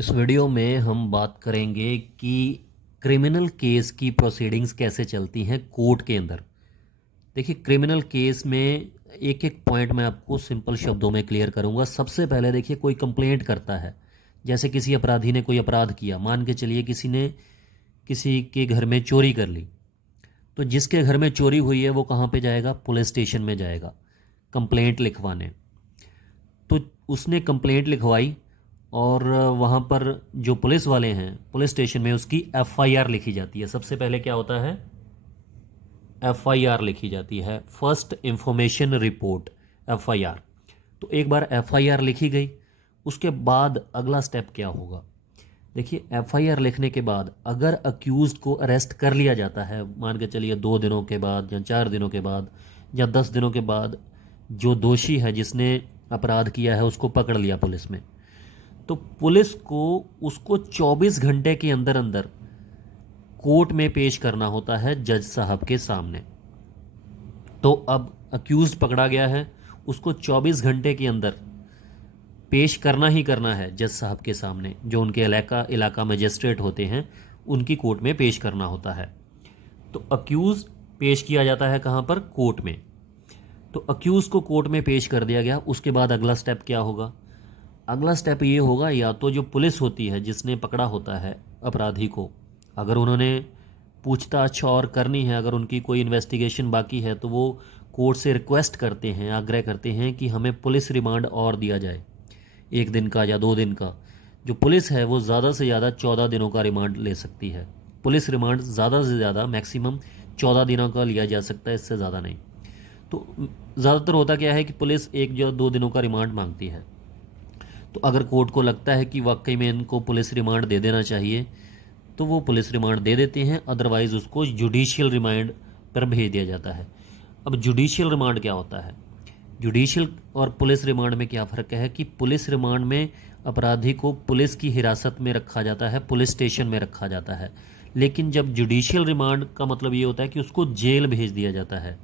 इस वीडियो में हम बात करेंगे कि क्रिमिनल केस की प्रोसीडिंग्स कैसे चलती हैं कोर्ट के अंदर। देखिए, क्रिमिनल केस में एक एक पॉइंट मैं आपको सिंपल शब्दों में क्लियर करूंगा। सबसे पहले देखिए, कोई कंप्लेंट करता है, जैसे किसी अपराधी ने कोई अपराध किया, मान के चलिए किसी ने किसी के घर में चोरी कर ली, तो जिसके घर में चोरी हुई है वो कहाँ पे जाएगा? पुलिस स्टेशन में जाएगा कंप्लेंट लिखवाने। तो उसने कंप्लेंट लिखवाई और वहाँ पर जो पुलिस वाले हैं पुलिस स्टेशन में उसकी एफआईआर लिखी जाती है। सबसे पहले क्या होता है? एफआईआर लिखी जाती है, फर्स्ट इंफॉर्मेशन रिपोर्ट, एफआईआर। तो एक बार एफआईआर लिखी गई, उसके बाद अगला स्टेप क्या होगा? देखिए, एफआईआर लिखने के बाद अगर अक्यूज्ड को अरेस्ट कर लिया जाता है, मान के चलिए 2 दिनों के बाद या 4 दिनों के बाद या 10 दिनों के बाद, जो दोषी है जिसने अपराध किया है उसको पकड़ लिया पुलिस में, तो पुलिस को उसको 24 घंटे के अंदर अंदर कोर्ट में पेश करना होता है जज साहब के सामने। तो अब अक्यूज्ड पकड़ा गया है, उसको 24 घंटे के अंदर पेश करना ही करना है जज साहब के सामने, जो उनके इलाका मजिस्ट्रेट होते हैं उनकी कोर्ट में पेश करना होता है। तो अक्यूज पेश किया जाता है कहाँ पर? कोर्ट में। तो अक्यूज को कोर्ट में पेश कर दिया गया, उसके बाद अगला स्टेप क्या होगा? अगला स्टेप ये होगा, या तो जो पुलिस होती है जिसने पकड़ा होता है अपराधी को, अगर उन्होंने पूछताछ और करनी है, अगर उनकी कोई इन्वेस्टिगेशन बाकी है, तो वो कोर्ट से रिक्वेस्ट करते हैं, आग्रह करते हैं कि हमें पुलिस रिमांड और दिया जाए, 1 दिन का या 2 दिन का। जो पुलिस है वो ज़्यादा से ज़्यादा 14 दिनों का रिमांड ले सकती है। पुलिस रिमांड ज़्यादा से ज़्यादा मैक्सिमम 14 दिनों का लिया जा सकता है, इससे ज़्यादा नहीं। तो ज़्यादातर होता क्या है कि पुलिस 1 या 2 दिनों का रिमांड मांगती है। तो अगर कोर्ट को लगता है कि वाकई में इनको पुलिस रिमांड दे देना चाहिए, तो वो पुलिस रिमांड दे देते हैं, अदरवाइज़ उसको जुडिशियल रिमांड पर भेज दिया जाता है। अब जुडिशियल रिमांड क्या होता है? जुडिशियल और पुलिस रिमांड में क्या फ़र्क है कि पुलिस रिमांड में अपराधी को पुलिस की हिरासत में रखा जाता है, पुलिस स्टेशन में रखा जाता है। लेकिन जब जुडिशियल रिमांड का मतलब ये होता है कि उसको जेल भेज दिया जाता है।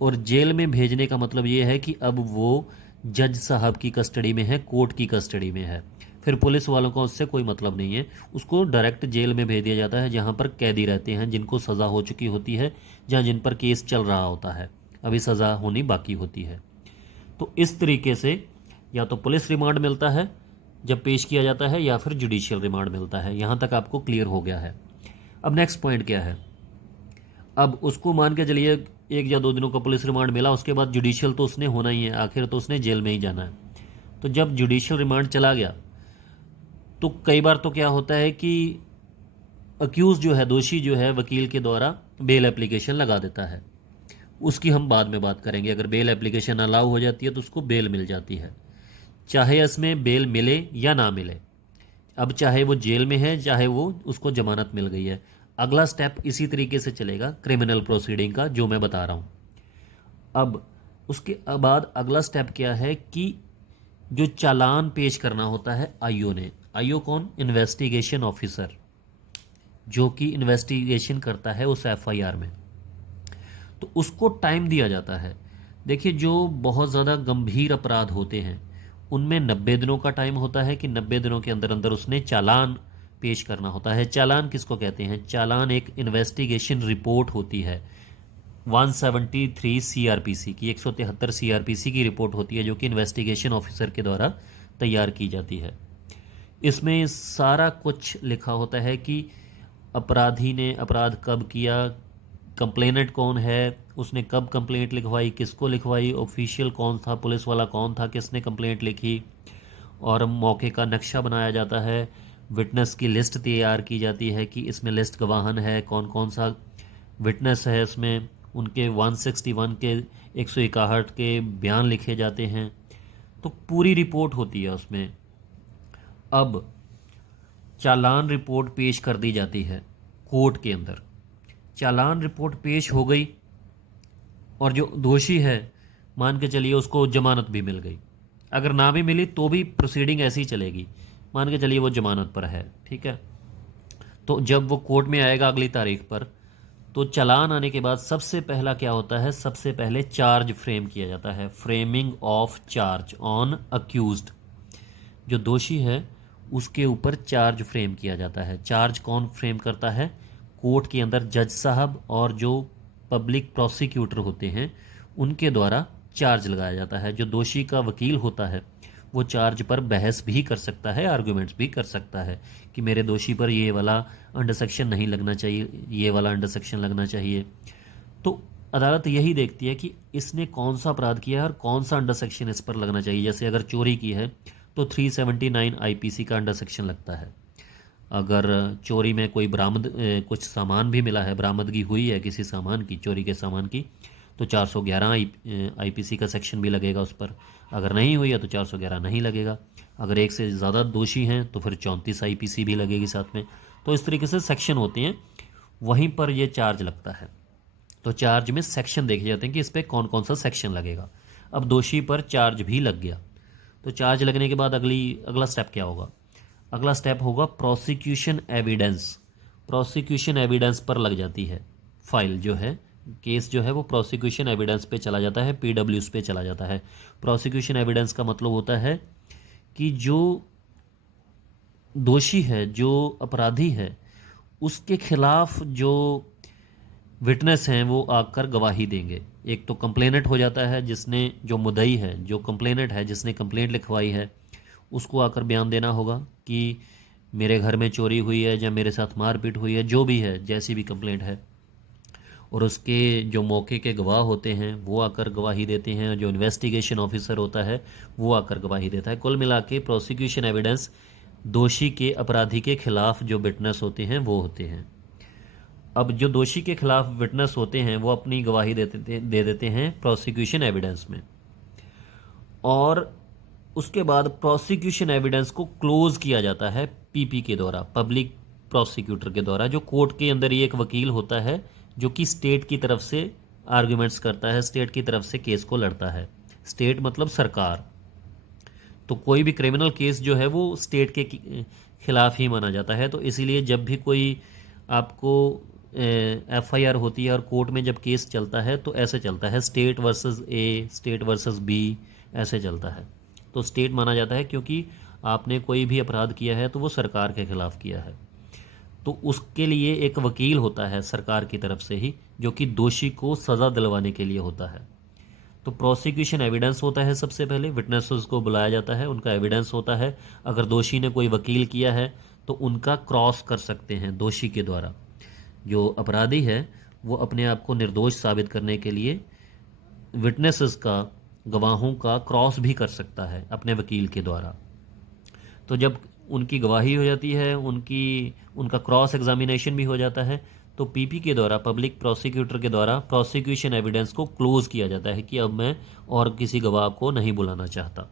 और जेल में भेजने का मतलब ये है कि अब वो जज साहब की कस्टडी में है, कोर्ट की कस्टडी में है। फिर पुलिस वालों का उससे कोई मतलब नहीं है, उसको डायरेक्ट जेल में भेज दिया जाता है, जहाँ पर कैदी रहते हैं जिनको सज़ा हो चुकी होती है, जहाँ जिन पर केस चल रहा होता है, अभी सज़ा होनी बाकी होती है। तो इस तरीके से या तो पुलिस रिमांड मिलता है जब पेश किया जाता है, या फिर जुडिशियल रिमांड मिलता है। यहाँ तक आपको क्लियर हो गया है। अब नेक्स्ट पॉइंट क्या है? अब उसको मान के चलिए 1 या 2 दिनों का पुलिस रिमांड मिला, उसके बाद जुडिशियल तो उसने होना ही है, आखिर तो उसने जेल में ही जाना है। तो जब जुडिशियल रिमांड चला गया, तो कई बार तो क्या होता है कि अक्यूज जो है, दोषी जो है, वकील के द्वारा बेल एप्लीकेशन लगा देता है। उसकी हम बाद में बात करेंगे। अगर बेल एप्लीकेशन अलाउ हो जाती है तो उसको बेल मिल जाती है, चाहे इसमें बेल मिले या ना मिले। अब चाहे वो जेल में है, चाहे वो उसको जमानत मिल गई है, अगला स्टेप इसी तरीके से चलेगा क्रिमिनल प्रोसीडिंग का, जो मैं बता रहा हूँ। अब उसके बाद अगला स्टेप क्या है कि जो चालान पेश करना होता है आईओ ने। आईओ कौन? इन्वेस्टिगेशन ऑफिसर, जो कि इन्वेस्टिगेशन करता है उस एफआईआर में। तो उसको टाइम दिया जाता है। देखिए, जो बहुत ज़्यादा गंभीर अपराध होते हैं उनमें 90 दिनों का टाइम होता है कि 90 दिनों के अंदर अंदर उसने चालान पेश करना होता है। चालान किसको कहते हैं? चालान एक इन्वेस्टिगेशन रिपोर्ट होती है, 173 सीआरपीसी की, 173 सीआरपीसी की रिपोर्ट होती है, जो कि इन्वेस्टिगेशन ऑफिसर के द्वारा तैयार की जाती है। इसमें सारा कुछ लिखा होता है कि अपराधी ने अपराध कब किया, कंप्लेनेंट कौन है, उसने कब कंप्लेंट लिखवाई, किसको लिखवाई, ऑफिशियल कौन था, पुलिस वाला कौन था, किसने कंप्लेंट लिखी, और मौके का नक्शा बनाया जाता है। विटनेस की लिस्ट तैयार की जाती है कि इसमें लिस्ट गवाहन है, कौन कौन सा विटनेस है, इसमें उनके 161 के 161 के बयान लिखे जाते हैं। तो पूरी रिपोर्ट होती है उसमें। अब चालान रिपोर्ट पेश कर दी जाती है कोर्ट के अंदर। चालान रिपोर्ट पेश हो गई और जो दोषी है, मान के चलिए उसको जमानत भी मिल गई, अगर ना भी मिली तो भी प्रोसीडिंग ऐसी ही चलेगी, मान के चलिए वो जमानत पर है, ठीक है। तो जब वो कोर्ट में आएगा अगली तारीख पर, तो चालान आने के बाद सबसे पहला क्या होता है? सबसे पहले चार्ज फ्रेम किया जाता है, framing of charge on accused. जो दोषी है उसके ऊपर चार्ज फ्रेम किया जाता है। चार्ज कौन फ्रेम करता है? कोर्ट के अंदर जज साहब और जो पब्लिक प्रोसिक्यूटर होते हैं उनके द्वारा चार्ज लगाया जाता है। जो दोषी का वकील होता है वो चार्ज पर बहस भी कर सकता है, आर्गूमेंट्स भी कर सकता है कि मेरे दोषी पर ये वाला अंडर सेक्शन नहीं लगना चाहिए, ये वाला अंडर सेक्शन लगना चाहिए। तो अदालत यही देखती है कि इसने कौन सा अपराध किया है और कौन सा अंडर सेक्शन इस पर लगना चाहिए। जैसे अगर चोरी की है तो 379 आईपीसी का अंडर सेक्शन लगता है। अगर चोरी में कोई कुछ सामान भी मिला है, बरामदगी हुई है किसी सामान की, चोरी के सामान की, तो 411 आईपीसी का सेक्शन भी लगेगा उस पर। अगर नहीं हुई है तो 411 नहीं लगेगा। अगर एक से ज़्यादा दोषी हैं तो फिर 34 आईपीसी भी लगेगी साथ में। तो इस तरीके से सेक्शन होते हैं, वहीं पर ये चार्ज लगता है। तो चार्ज में सेक्शन देखे जाते हैं कि इस पर कौन कौन सा सेक्शन लगेगा। अब दोषी पर चार्ज भी लग गया, तो चार्ज लगने के बाद अगला स्टेप क्या होगा? अगला स्टेप होगा प्रोसिक्यूशन एविडेंस। प्रोसिक्यूशन एविडेंस पर लग जाती है फाइल, जो है केस जो है वो प्रोसिक्यूशन एविडेंस पे चला जाता है, पीडब्ल्यूएस पे चला जाता है। प्रोसिक्यूशन एविडेंस का मतलब होता है कि जो दोषी है, जो अपराधी है, उसके खिलाफ जो विटनेस हैं वो आकर गवाही देंगे। एक तो कंप्लेनेंट हो जाता है, जिसने, जो मुद्दई है, जो कंप्लेनेंट है, जिसने कंप्लेंट लिखवाई है, उसको आकर बयान देना होगा कि मेरे घर में चोरी हुई है या मेरे साथ मारपीट हुई है, जो भी है, जैसी भी कंप्लेंट है। और उसके जो मौके के गवाह होते हैं वो आकर गवाही देते हैं, जो इन्वेस्टिगेशन ऑफिसर होता है वो आकर गवाही देता है। कुल मिला के प्रोसिक्यूशन एविडेंस दोषी के, अपराधी के खिलाफ जो विटनेस होते हैं वो होते हैं। अब जो दोषी के खिलाफ विटनेस होते हैं वो अपनी गवाही दे देते हैं प्रोसिक्यूशन एविडेंस में, और उसके बाद प्रोसिक्यूशन एविडेंस को क्लोज किया जाता है पीपी के द्वारा, पब्लिक प्रोसिक्यूटर के द्वारा। जो कोर्ट के अंदर ही एक वकील होता है जो कि स्टेट की तरफ से आर्ग्यूमेंट्स करता है, स्टेट की तरफ से केस को लड़ता है। स्टेट मतलब सरकार। तो कोई भी क्रिमिनल केस जो है वो स्टेट के खिलाफ ही माना जाता है। तो इसीलिए जब भी कोई आपको एफआईआर होती है और कोर्ट में जब केस चलता है तो ऐसे चलता है, state versus A, state versus B, ऐसे चलता है। तो स्टेट माना जाता है क्योंकि आपने कोई भी अपराध किया है तो वो सरकार के खिलाफ किया है। तो उसके लिए एक वकील होता है सरकार की तरफ से ही, जो कि दोषी को सज़ा दिलवाने के लिए होता है। तो प्रोसिक्यूशन एविडेंस होता है, सबसे पहले विटनेसेस को बुलाया जाता है, उनका एविडेंस होता है। अगर दोषी ने कोई वकील किया है तो उनका क्रॉस कर सकते हैं दोषी के द्वारा। जो अपराधी है वो अपने आप को निर्दोष साबित करने के लिए विटनेसेस का, गवाहों का क्रॉस भी कर सकता है अपने वकील के द्वारा। तो जब उनकी गवाही हो जाती है, उनका क्रॉस एग्जामिनेशन भी हो जाता है, तो पीपी के द्वारा, पब्लिक प्रोसिक्यूटर के द्वारा प्रोसिक्यूशन एविडेंस को क्लोज किया जाता है कि अब मैं और किसी गवाह को नहीं बुलाना चाहता।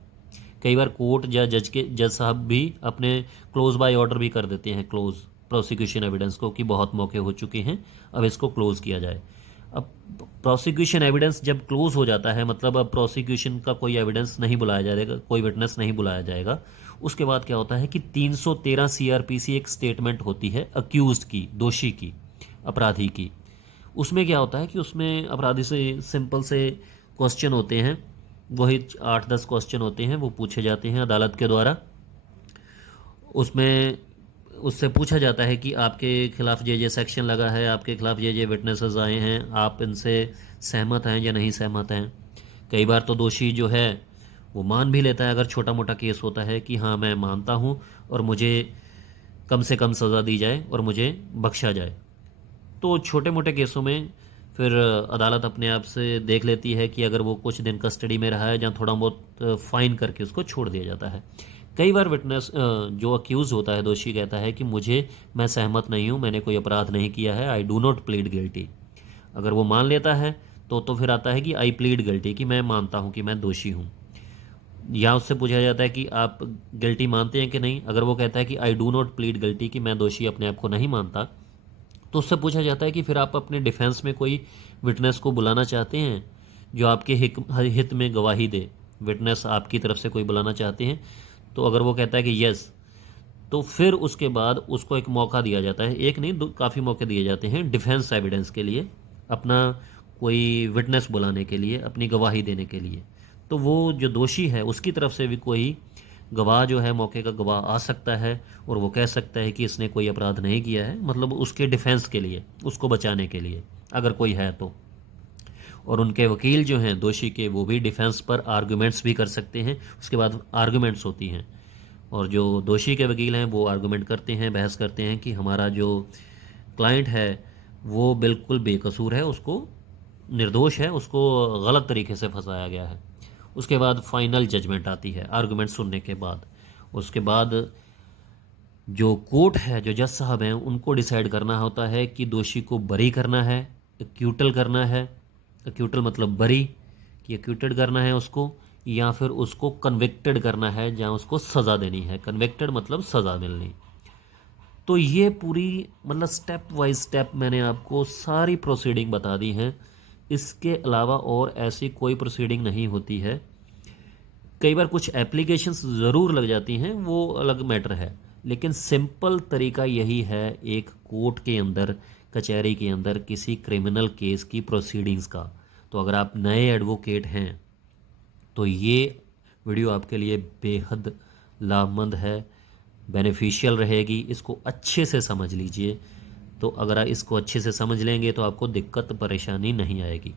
कई बार कोर्ट या जज साहब भी अपने क्लोज बाय ऑर्डर भी कर देते हैं क्लोज प्रोसिक्यूशन एविडेंस को, कि बहुत मौके हो चुके हैं, अब इसको क्लोज किया जाए। अब प्रोसिक्यूशन एविडेंस जब क्लोज हो जाता है, मतलब अब प्रोसिक्यूशन का कोई एविडेंस नहीं बुलाया जाएगा, कोई विटनेस नहीं बुलाया जाएगा, उसके बाद क्या होता है कि 313 सीआरपीसी एक स्टेटमेंट होती है अक्यूज्ड की, दोषी की, अपराधी की। उसमें क्या होता है कि उसमें अपराधी से सिंपल से क्वेश्चन होते हैं, वही 8-10 क्वेश्चन होते हैं, वो पूछे जाते हैं अदालत के द्वारा। उसमें उससे पूछा जाता है कि आपके खिलाफ ये सेक्शन लगा है, आपके खिलाफ ये विटनेसेस आए हैं, आप इनसे सहमत हैं या नहीं सहमत हैं। कई बार तो दोषी जो है वो मान भी लेता है, अगर छोटा मोटा केस होता है, कि हाँ मैं मानता हूँ और मुझे कम से कम सज़ा दी जाए और मुझे बख्शा जाए। तो छोटे मोटे केसों में फिर अदालत अपने आप से देख लेती है कि अगर वो कुछ दिन कस्टडी में रहा है, या थोड़ा बहुत फाइन करके उसको छोड़ दिया जाता है। कई बार विटनेस, जो अक्यूज़ होता है, दोषी, कहता है कि मैं सहमत नहीं हूँ, मैंने कोई अपराध नहीं किया है, I do not plead guilty. अगर वो मान लेता है तो फिर आता है कि आई प्लीड गिल्टी, कि मैं मानता हूँ कि मैं दोषी हूँ। या उससे पूछा जाता है कि आप गिल्टी मानते हैं कि नहीं। अगर वो कहता है कि I do not plead guilty, कि मैं दोषी अपने आप को नहीं मानता, तो उससे पूछा जाता है कि फिर आप अपने डिफेंस में कोई विटनेस को बुलाना चाहते हैं जो आपके हित में गवाही दे, विटनेस आपकी तरफ से कोई बुलाना चाहते हैं। तो अगर वो कहता है कि यस, तो फिर उसके बाद उसको एक मौका दिया जाता है, एक नहीं काफ़ी मौके दिए जाते हैं डिफेंस एविडेंस के लिए, अपना कोई विटनेस बुलाने के लिए, अपनी गवाही देने के लिए। तो वो जो दोषी है उसकी तरफ से भी कोई गवाह जो है, मौके का गवाह आ सकता है और वो कह सकता है कि इसने कोई अपराध नहीं किया है, मतलब उसके डिफेंस के लिए, उसको बचाने के लिए अगर कोई है तो। और उनके वकील जो हैं दोषी के, वो भी डिफेंस पर आर्गूमेंट्स भी कर सकते हैं, उसके बाद आर्गूमेंट्स होती हैं। और जो दोषी के वकील हैं वो आर्गूमेंट करते हैं, बहस करते हैं कि हमारा जो क्लाइंट है वो बिल्कुल बेकसूर है, उसको निर्दोष है, उसको गलत तरीके से फंसाया गया है। उसके बाद फाइनल जजमेंट आती है आर्गूमेंट सुनने के बाद। उसके बाद जो कोर्ट है, जो जज साहब हैं, उनको डिसाइड करना होता है कि दोषी को बरी करना है, एक्यूटल करना है, एक्यूटल मतलब बरी, कि एक्यूटेड करना है उसको, या फिर उसको कन्विक्टेड करना है, जहाँ उसको सज़ा देनी है। कन्विक्टेड मतलब सज़ा मिलनी। तो ये पूरी मतलब स्टेप बाय स्टेप मैंने आपको सारी प्रोसीडिंग बता दी हैं। इसके अलावा और ऐसी कोई प्रोसीडिंग नहीं होती है। कई बार कुछ एप्लीकेशंस ज़रूर लग जाती हैं, वो अलग मैटर है, लेकिन सिंपल तरीका यही है एक कोर्ट के अंदर, कचहरी के अंदर किसी क्रिमिनल केस की प्रोसीडिंग्स का। तो अगर आप नए एडवोकेट हैं तो ये वीडियो आपके लिए बेहद लाभमंद है, बेनिफिशियल रहेगी। इसको अच्छे से समझ लीजिए। तो अगर आप इसको अच्छे से समझ लेंगे तो आपको दिक्कत परेशानी नहीं आएगी।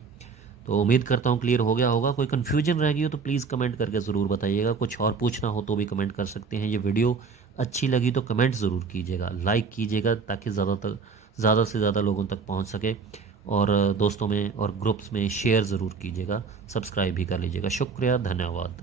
तो उम्मीद करता हूँ क्लियर हो गया होगा। कोई कन्फ्यूजन रह गई हो तो प्लीज़ कमेंट करके ज़रूर बताइएगा। कुछ और पूछना हो तो भी कमेंट कर सकते हैं। ये वीडियो अच्छी लगी तो कमेंट ज़रूर कीजिएगा, लाइक कीजिएगा, ताकि ज़्यादा से ज़्यादा लोगों तक पहुँच सके। और दोस्तों में और ग्रुप्स में शेयर ज़रूर कीजिएगा, सब्सक्राइब भी कर लीजिएगा। शुक्रिया, धन्यवाद।